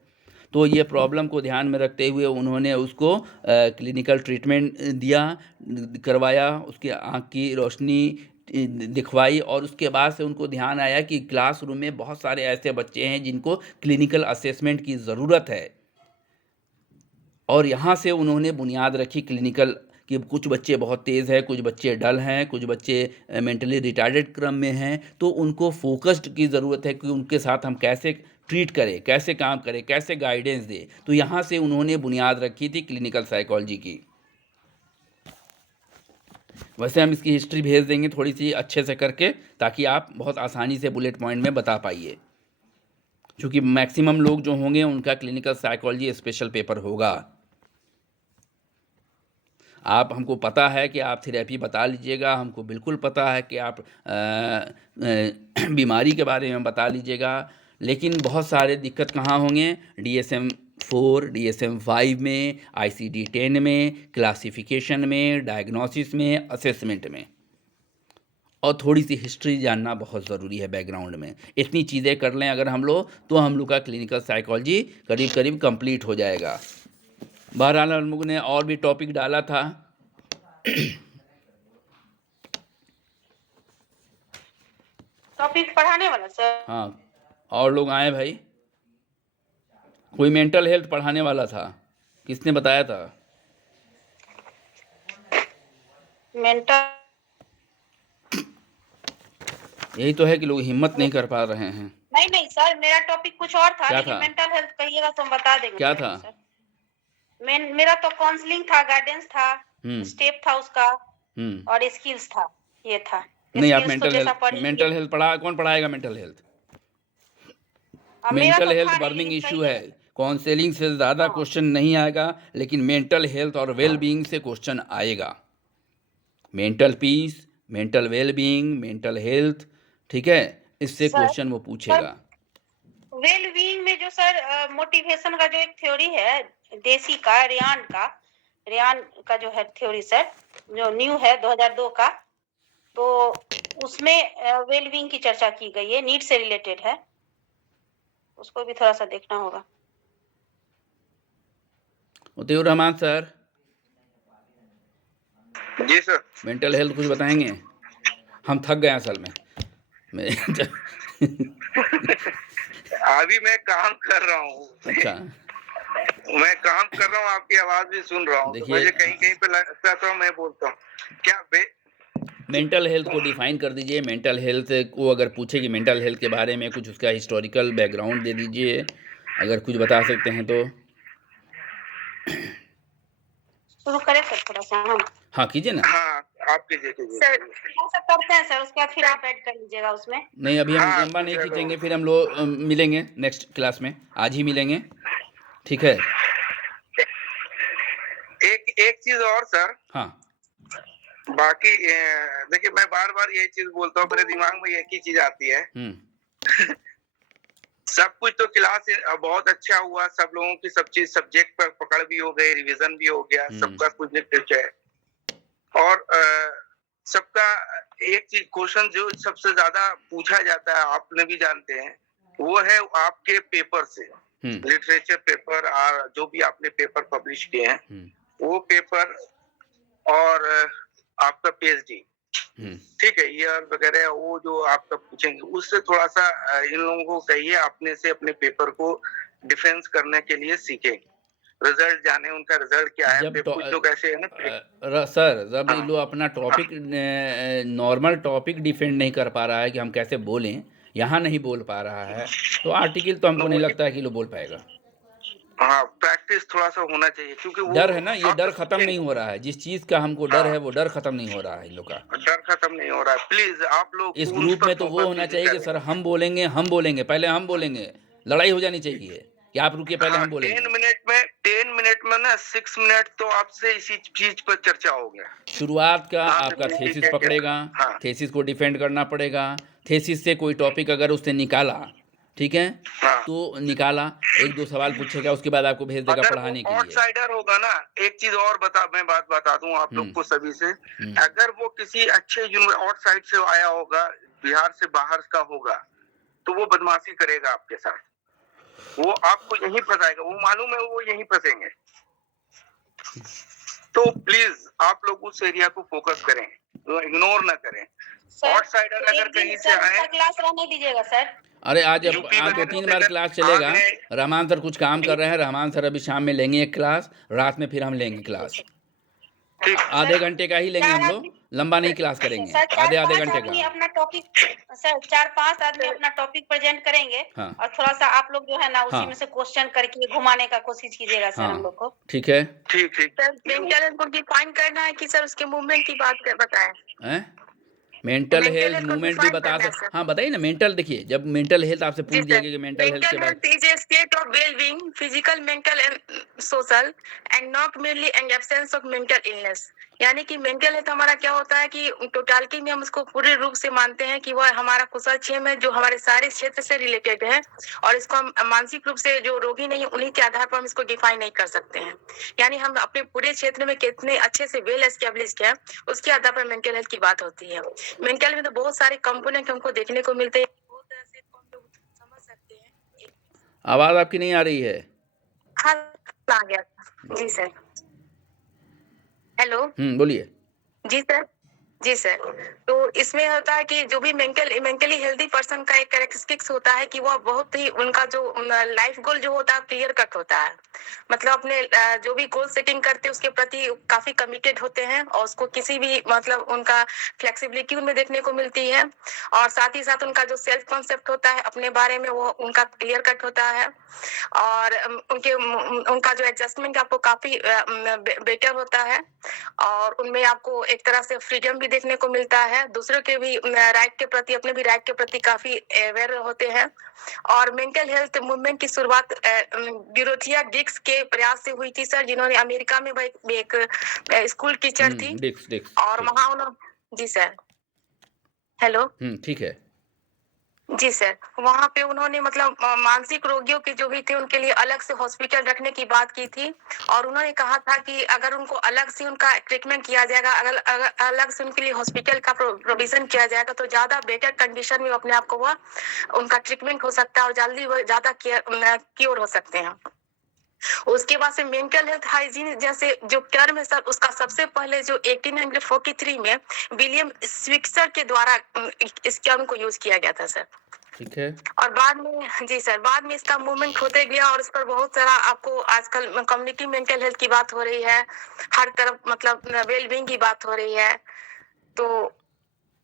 तो ये प्रॉब्लम को ध्यान में रखते हुए उन्होंने उसको क्लिनिकल ट्रीटमेंट करवाया, उसकी आँख की रोशनी दिखवाई, और उसके बाद से उनको ध्यान आया कि क्लासरूम में बहुत सारे ऐसे बच्चे हैं जिनको क्लिनिकल असेसमेंट की ज़रूरत है। और यहाँ से उन्होंने बुनियाद रखी क्लिनिकल कि कुछ बच्चे बहुत तेज़ हैं, कुछ बच्चे डल हैं, कुछ बच्चे मेंटली रिटार्डेड क्रम में हैं, तो उनको फोकस्ड की ज़रूरत है कि उनके साथ हम कैसे ट्रीट करें, कैसे काम करें, कैसे गाइडेंस दें। तो यहाँ से उन्होंने बुनियाद रखी थी क्लिनिकल साइकोलॉजी की। वैसे हम इसकी हिस्ट्री भेज देंगे थोड़ी सी अच्छे से करके, ताकि आप बहुत आसानी से बुलेट पॉइंट में बता पाइए, क्योंकि मैक्सिमम लोग जो होंगे उनका क्लिनिकल साइकोलॉजी स्पेशल पेपर होगा। आप हमको पता है कि आप थेरेपी बता लीजिएगा, हमको बिल्कुल पता है कि आप बीमारी के बारे में बता लीजिएगा, लेकिन बहुत सारे दिक्कत कहाँ होंगे? DSM-4, DSM-5 में, ICD-10 में, क्लासिफिकेशन में, डायग्नोसिस में, असेसमेंट में, और थोड़ी सी हिस्ट्री जानना बहुत ज़रूरी है बैकग्राउंड में। इतनी चीज़ें कर लें अगर हम लोग, तो हम लोग का क्लिनिकल साइकोलॉजी करीब करीब कंप्लीट हो जाएगा। बहरहाल हम लोगों ने और भी टॉपिक डाला था। टॉपिक पढ़ाने वाला सर? हाँ, और लोग आए भाई। कोई मेंटल हेल्थ पढ़ाने वाला था, किसने बताया था? मेंटल यही तो है कि लोग हिम्मत नहीं कर पा रहे हैं। नहीं सर, मेरा टॉपिक कुछ और था, क्या लेकिन था? मेंटल हेल्थ कहिएगा तो हम बता देंगे। क्या सर, था? सर मेरा तो काउंसलिंग था, गाइडेंस था, स्टेप था उसका, और स्किल्स था, ये था। नहीं, आप स्किल्स तो जैसा पढ़ी मेंटल हेल्थ पढ़ा, कौन पढ़ाएगा मेंटल हेल्थ? मेरा मेंटल तो हेल्थ था, बर्निंग लेकिन इशू सही है। काउंसलिंग से ज़्यादा क्वेश्चन नहीं आएगा, लेकिन मेंटल हेल्थ और वेल बीइंग से क्वेश्चन आएगा। Mental peace, mental well being, mental health, ठीक है, इससे सर, क्वेश्चन वो पूछेगा। वेल बीइंग में जो सर मोटिवेशन का जो एक थ्योरी है देसी का, रियान का जो है थ्योरी सर, जो न्यू है 2002 का, तो उसमें वेल बीइंग की चर्चा की गई है, नीड से रिलेटेड है, उसको भी थोड़ा सा देखना होगा। उतयुर रहमान सर। जी सर। मेंटल हेल्थ कुछ बताएंगे? हम थक गए असल में। अभी मैं काम कर रहा हूँ। अच्छा, मैं काम कर रहा हूँ, आपकी आवाज भी सुन रहा हूँ, तो देखिए, मुझे कहीं पे लगता है तो मैं बोलता हूँ क्या मेंटल हेल्थ को डिफाइन कर दीजिए। मेंटल हेल्थ को अगर पूछे कि मेंटल हेल्थ के बारे में कुछ उसका हिस्टोरिकल बैकग्राउंड दे दीजिए, अगर कुछ बता सकते हैं तो। शुरू करें सर थोड़ा सा हम? हाँ, कीजिए ना। हाँ, आप कीजिए सर ऐसा करते हैं सर, उसके बाद फिर आप ऐड कर लीजिएगा उसमें। नहीं, अभी हम हाँ, लंबा नहीं चलो। खींचेंगे, फिर हम लोग मिलेंगे नेक्स्ट क्लास में, आज ही मिलेंगे, ठीक है? एक चीज और सर। हाँ, बाकी देखिए, मैं बार बार यही चीज बोलता हूँ, मेरे दिमाग में एक ही चीज आती है। सब कुछ तो क्लास बहुत अच्छा हुआ, सब लोगों की सब चीज सब्जेक्ट पर पकड़ भी हो गई, रिवीजन भी हो गया, सबका कुछ निश्चय है, और सबका एक चीज क्वेश्चन जो सबसे ज्यादा पूछा जाता है, आपने भी जानते हैं, वो है आपके पेपर से, लिटरेचर पेपर और जो भी आपने पेपर पब्लिश किए हैं, वो पेपर और आपका PhD, ठीक है, ईयर वगैरह वो जो आप सब पूछेंगे उससे थोड़ा सा इन लोगों को कहिए अपने से अपने पेपर को डिफेंस करने के लिए सीखें, रिजल्ट जाने उनका रिजल्ट क्या है। जब कुछ लोग ऐसे है ना सर जब ये हाँ। लोग अपना टॉपिक नॉर्मल टॉपिक डिफेंड नहीं कर पा रहा है कि हम कैसे बोलें, यहाँ नहीं बोल पा रहा है, तो आर्टिकल तो हमको नहीं लगता है कि लोग बोल पाएगा। हाँ, प्रैक्टिस थोड़ा सा होना चाहिए क्योंकि वो डर है ना, ये आप डर तो खत्म नहीं हो रहा है, जिस चीज़ का हमको डर है वो डर खत्म नहीं हो रहा है इन लोग का। डर खत्म नहीं हो रहा है। प्लीज आप लोग इस उस ग्रुप पर में तो वो फोकस होना नहीं चाहिए कि करें। सर हम बोलेंगे, पहले हम बोलेंगे, लड़ाई हो जानी चाहिए कि आप रुकिए पहले हाँ, हम बोलेंगे। 10 मिनट में ना 6 मिनट तो आपसे इसी चीज पर चर्चा हो गया। शुरुआत का हाँ, आपका ठीक थेसिस है, पकड़ेगा, हाँ। थेसिस को डिफेंड करना पड़ेगा, थेसिस से कोई टॉपिक अगर उसने निकाला, ठीक है, हाँ। तो निकाला, 1-2 सवाल पूछेगा, उसके बाद आपको भेज देगा अगर पढ़ाने वो के लिए। आउटसाइडर होगा ना, एक चीज और मैं बात बता दूं आप लोग को सभी से, अगर वो किसी अच्छे आउटसाइड से आया होगा, बिहार से बाहर का होगा, तो वो बदमाशी करेगा आपके साथ, वो आपको यहीं फंसाएगा, वो मालूम है वो यहीं फंसेंगे। तो प्लीज आप लोग उस एरिया को फोकस करें, इग्नोर ना करें। आउटसाइडर अगर कहीं से आए, क्लास रहने दीजिएगा सर। अरे आज यूपी आज वगैरह 2-3 से बार अगर क्लास आ चलेगा। गए, रहमान सर कुछ काम कर रहे हैं, रहमान सर अभी शाम में लेंगे एक क्लास, रात में फिर हम लेंगे क्लास। ठीक आधे घंटे का ही लेंगे हम लोग, लंबा नहीं क्लास करेंगे, सर आधे 4-5 घंटे आदमी का। अपना टॉपिक सर 4-5 आदमी अपना टॉपिक प्रेजेंट करेंगे हाँ और थोड़ा सा आप लोग जो है ना उसी हाँ में से क्वेश्चन करके घुमाने का कोशिश कीजिएगा सर हम लोग को। हाँ ठीक है। ठीक सर मेंटल को डिफाइन करना है कि सर उसके मूवमेंट की बात बताएं। हैं मेंटल Mental हेल्थ health को मूवमेंट भी define बता करना है, सकते। सर। हाँ बताइए ना, मेंटल देखिए, जब मेंटल हेल्थ आपसे जी पूछ दिया सर, गया कि मेंटल हेल्थ के मेंटल बाद, health is a state of well being, physical, mental and social and not mainly an absence of mental illness. यानी कि मेंटल हेल्थ हमारा क्या होता है कि टोटलिटी में हम उसको पूरे रूप से मानते हैं कि वह हमारा कुशल क्षेम है जो हमारे सारे क्षेत्र से रिलेटेड है, और इसको हम मानसिक रूप से जो रोगी नहीं है उन्हीं के आधार पर हम इसको डिफाइन नहीं कर सकते हैं। यानी हम अपने पूरे क्षेत्र में कितने अच्छे से वेल एस्टेब्लिश्ड है उसके आधार पर मेंटल हेल्थ की बात होती है। मेंटल में तो बहुत सारे कंपोनेंट हमको देखने को मिलते हैं, बहुत तरह से इसको हम लोग समझ सकते हैं। आवाज़ आपकी नहीं आ रही है। हाँ, आ गया जी सर। हेलो बोलिए। जी सर। जी सर, तो इसमें होता है कि जो भी मेंटली हेल्दी पर्सन का एक कैरेक्टरिस्टिक्स होता है कि वह बहुत ही उनका जो लाइफ गोल जो होता है क्लियर कट होता है। मतलब अपने जो भी गोल सेटिंग करते हैं उसके प्रति काफी कमिटेड होते हैं और उसको किसी भी मतलब उनका फ्लेक्सिबिलिटी उनमें देखने को मिलती है, और साथ ही साथ उनका जो सेल्फ कॉन्सेप्ट होता है अपने बारे में वो उनका क्लियर कट होता है, और उनका जो एडजस्टमेंट आपको काफी बेटर होता है, और उनमें आपको एक तरह से फ्रीडम भी देखने को मिलता है, दूसरों के भी राइट के प्रति, अपने भी राइट के प्रति काफी अवेयर होते हैं। और मेंटल हेल्थ मूवमेंट की शुरुआत ड्यूरोथिया डिक्स के प्रयास से हुई थी सर, जिन्होंने अमेरिका में एक स्कूल टीचर थी, डिक्स और वहाँ उन्होंने जी सर। हेलो ठीक है। जी सर, वहाँ पे उन्होंने मतलब मानसिक रोगियों के जो भी थे उनके लिए अलग से हॉस्पिटल रखने की बात की थी, और उन्होंने कहा था कि अगर उनको अलग से उनका ट्रीटमेंट किया जाएगा, अगर अलग से उनके लिए हॉस्पिटल का प्रोविजन किया जाएगा तो ज्यादा बेटर कंडीशन में अपने आप को वह उनका ट्रीटमेंट हो सकता है और जल्दी वो ज्यादा क्योर हो सकते हैं। उसके बाद से मेंटल हेल्थ हाइजीन जैसे जो टर्म है सर, उसका सबसे पहले जो 1843 में विलियम स्विक्सर के द्वारा इस टर्म को यूज किया गया था सर। ठीक है। और बाद में जी सर, बाद में इसका मूवमेंट होते गया और इस पर बहुत सारा आपको आजकल कम्युनिटी मेंटल हेल्थ की बात हो रही है, हर तरफ मतलब वेल बीइंग की बात हो रही है, तो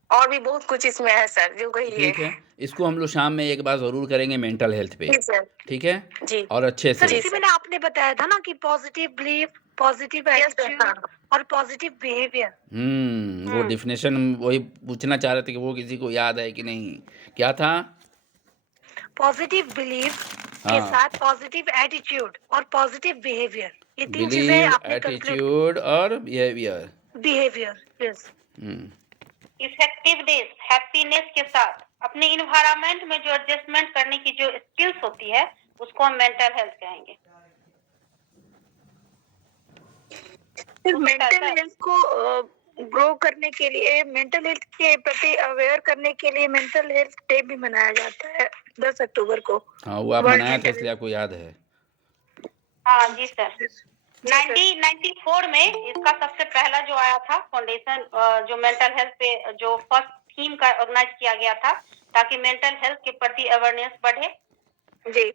और भी बहुत कुछ इसमें है सर जो कहिए। ठीक है, इसको हम लोग शाम में एक बार जरूर करेंगे मेंटल हेल्थ पे, जी सर। ठीक है जी और अच्छे सर से। इसी में ना आपने बताया था ना कि पॉजिटिव बिलीफ, पॉजिटिव एटीट्यूड और पॉजिटिव बिहेवियर। वो डिफिनेशन वही पूछना चाह रहे थे कि वो किसी को याद है कि नहीं, क्या था? पॉजिटिव बिलीफ के हाँ। साथ पॉजिटिव एटीट्यूड और पॉजिटिव बिहेवियर, ये 3 चीजें बिलीव, आपने कंप्लीट। एटीट्यूड और बिहेवियर। यस। इफेक्टिवनेस, हैप्पीनेस के साथ अपने इन्वायरमेंट में जो एडजस्टमेंट करने की जो स्किल्स होती है उसको हम मेंटल हेल्थ कहेंगे। मेंटल हेल्थ को ग्रो करने के लिए, मेंटल हेल्थ के प्रति अवेयर करने के लिए मेंटल हेल्थ डे भी मनाया जाता है 10 अक्टूबर को। हाँ वो आप World मनाया था Mental इसलिए आपको याद है। हाँ जी सर। 1994 में इसका सबसे पहला जो आया था फाउंडेशन, जो मेंटल हेल्थ पे जो फर्स्ट थीम का ऑर्गेनाइज किया गया था ताकि मेंटल हेल्थ के प्रति अवेयरनेस बढ़े। जी।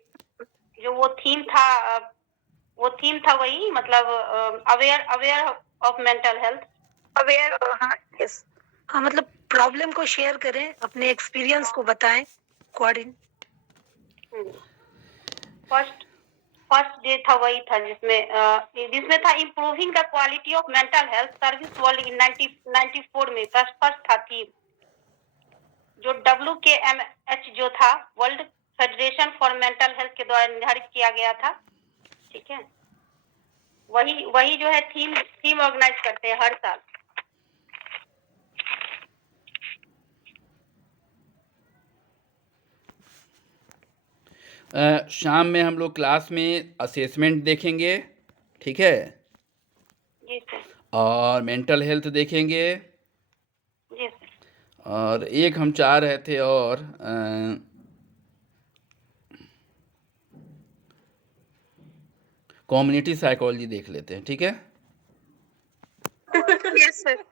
जो वो थीम था वही, मतलब aware of mental health. Aware, हाँ, यस। हाँ, मतलब प्रॉब्लम को शेयर करें, अपने एक्सपीरियंस को बताएं फर्स्ट डे था वही था जिसमें था improving the quality of mental health service world in 1994 में फर्स्ट था थीम, जो WKMH जो था world federation for mental health के द्वारा निर्धारित किया गया था। ठीक है, वही जो है थीम ऑर्गेनाइज करते हैं हर साल। शाम में हम लोग क्लास में असेसमेंट देखेंगे, ठीक है, जी सर। और मेंटल हेल्थ देखेंगे, जी सर। और एक हम चाह रहे थे और कम्युनिटी साइकोलॉजी देख लेते हैं, ठीक है। Yes sir.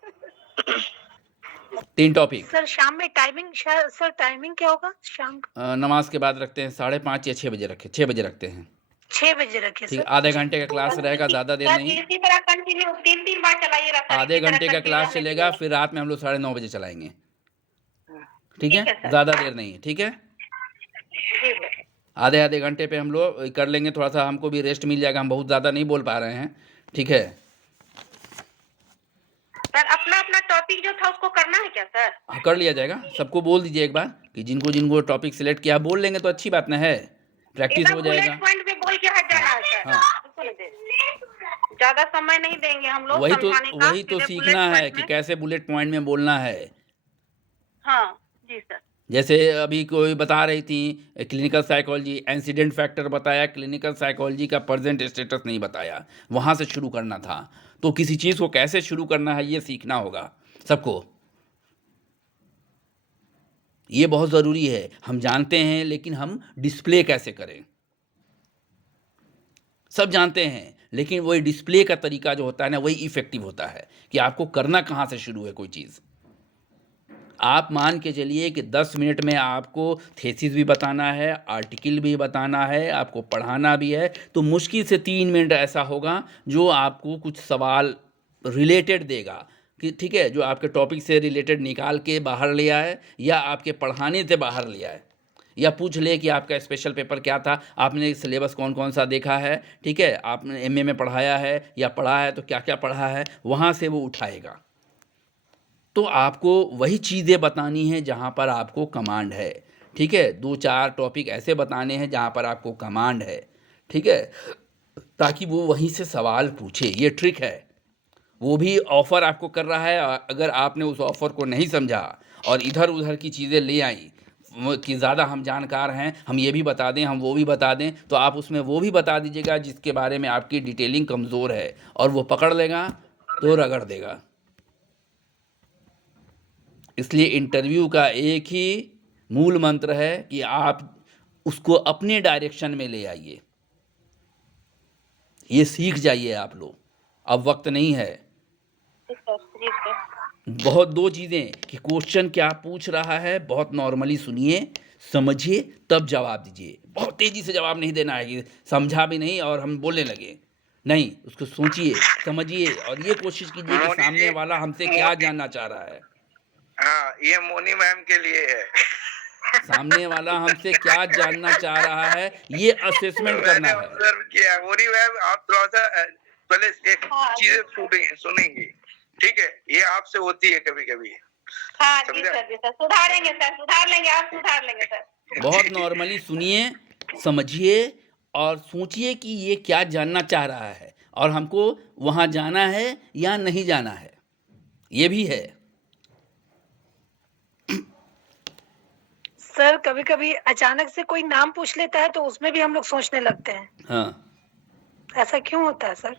3 टॉपिक। सर शाम में टाइमिंग, सर टाइमिंग क्या होगा शाम का? नमाज के बाद रखते हैं 5:30 या 6 बजे 6 बजे रखते हैं। 6 बजे रखे ठीक है, सर। आधे घंटे का क्लास रहेगा, ज़्यादा देर नहीं। इसी तरह कंटिन्यू 3 बार चलाइएगा सर। आधे इसी तरह घंटे का continue क्लास रहने चलेगा, दीजिए। फिर रात में हम लोग 9:30 बजे चलाएंगे, ठीक ठीक है है, सर। ज़्यादा देर नहीं, ठीक है। जी सर। आधे घंटे पे हम लोग कर लेंगे, थोड़ा सा हमको भी रेस्ट मिल जाएगा, हम बहुत ज़्यादा नहीं बोल पा रहे हैं, ठीक है। सर अपना टॉपिक जो था उसको करना है क्या सर? हाँ, कर लिया जाएगा, सबको बोल दीजिए एक बार कि जिनको टॉपिक सिलेक्ट किया बोल लेंगे तो अच्छी बात ना है, प्रैक्टिस हो जाएगा। बुलेट पॉइंट पे बोल के हट जाना है सर। हाँ। ज्यादा समय नहीं देंगे हम लोग वही समझाने का, तो सीधे सीखना bullet है point कि में। कैसे बुलेट पॉइंट में बोलना है। हाँ जी सर। जैसे अभी कोई बता रही थी क्लिनिकल साइकोलॉजी, इंसिडेंट फैक्टर बताया, क्लिनिकल साइकोलॉजी का प्रेजेंट स्टेटस नहीं बताया, वहाँ से शुरू करना था। तो किसी चीज़ को कैसे शुरू करना है ये सीखना होगा सबको, ये बहुत ज़रूरी है। हम जानते हैं लेकिन हम डिस्प्ले कैसे करें, सब जानते हैं लेकिन वही डिस्प्ले का तरीका जो होता है ना, वही इफ़ेक्टिव होता है कि आपको करना कहाँ से शुरू है कोई चीज़। आप मान के चलिए कि 10 मिनट में आपको थीसिस भी बताना है, आर्टिकल भी बताना है, आपको पढ़ाना भी है, तो मुश्किल से 3 मिनट ऐसा होगा जो आपको कुछ सवाल रिलेटेड देगा कि ठीक है, जो आपके टॉपिक से रिलेटेड निकाल के बाहर ले आए या आपके पढ़ाने से बाहर ले आए, या पूछ ले कि आपका स्पेशल पेपर क्या था, आपने सिलेबस कौन कौन सा देखा है, ठीक है, आपने एमए में पढ़ाया है या पढ़ा है तो क्या क्या पढ़ा है, वहाँ से वो उठाएगा। तो आपको वही चीज़ें बतानी हैं जहाँ पर आपको कमांड है, ठीक है। 2-4 टॉपिक ऐसे बताने हैं जहाँ पर आपको कमांड है, ठीक है, ताकि वो वहीं से सवाल पूछे। ये ट्रिक है। वो भी ऑफ़र आपको कर रहा है, अगर आपने उस ऑफ़र को नहीं समझा और इधर उधर की चीज़ें ले आई कि ज़्यादा हम जानकार हैं, हम ये भी बता दें, हम वो भी बता दें, तो आप उसमें वो भी बता दीजिएगा जिसके बारे में आपकी डिटेलिंग कमज़ोर है, और वो पकड़ लेगा तो रगड़ देगा। इसलिए इंटरव्यू का एक ही मूल मंत्र है कि आप उसको अपने डायरेक्शन में ले आइए। ये सीख जाइए आप लोग, अब वक्त नहीं है। जी सर। बहुत 2 चीज़ें कि क्वेश्चन क्या पूछ रहा है, बहुत नॉर्मली सुनिए, समझिए, तब जवाब दीजिए। बहुत तेज़ी से जवाब नहीं देना है कि समझा भी नहीं और हम बोलने लगे, नहीं, उसको सोचिए, समझिए, और ये कोशिश कीजिए कि सामने वाला हमसे क्या जानना चाह रहा है। हाँ, ये मोनी मैम के लिए है। सामने वाला हमसे क्या जानना चाह रहा है, ये असेसमेंट करना मैंने है। ऑब्जर्व किया। मोनी मैम, आप थोड़ा सा पहले एक चीजें सुनेंगी, ठीक है, ये आपसे होती है कभी कभी। हाँ जी सर, सुधारेंगे सर, सुधार लेंगे, आप सुधार लेंगे सर। बहुत नॉर्मली सुनिए, समझिए और सोचिए कि ये क्या जानना चाह रहा है और हमको वहाँ जाना है या नहीं जाना है, ये भी है। सर कभी कभी अचानक से कोई नाम पूछ लेता है तो उसमें भी हम लोग सोचने लगते हैं, हाँ, ऐसा क्यों होता है सर?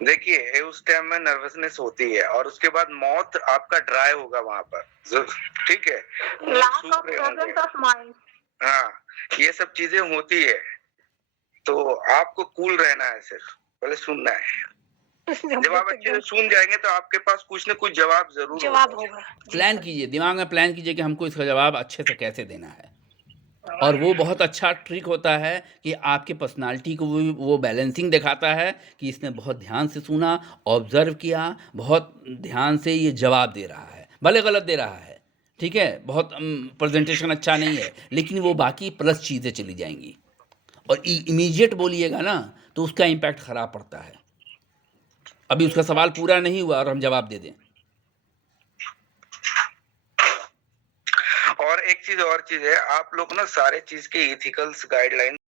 देखिए, उस टाइम में नर्वसनेस होती है और उसके बाद माउथ आपका ड्राई होगा वहां पर, ठीक है, lack of presence of mind. हाँ, ये सब चीजें होती है, तो आपको कूल रहना है सिर्फ, पहले सुनना है। जब आप अच्छे से सुन जाएंगे तो आपके पास कुछ न कुछ जवाब जरूर जवाब होगा। प्लान कीजिए, दिमाग में प्लान कीजिए कि हमको इसका जवाब अच्छे से कैसे देना है। और वो बहुत अच्छा ट्रिक होता है कि आपके पर्सनालिटी को वो बैलेंसिंग दिखाता है कि इसने बहुत ध्यान से सुना, ऑब्जर्व किया, बहुत ध्यान से ये जवाब दे रहा है, भले गलत दे रहा है, ठीक है, बहुत प्रेजेंटेशन अच्छा नहीं है, लेकिन वो बाकी प्लस चीज़ें चली जाएंगी। और इमीडिएट बोलिएगा ना तो उसका इम्पैक्ट ख़राब पड़ता है। अभी उसका सवाल पूरा नहीं हुआ और हम जवाब दे दें। और एक चीज है, आप लोग ना सारे चीज के इथिकल्स गाइडलाइन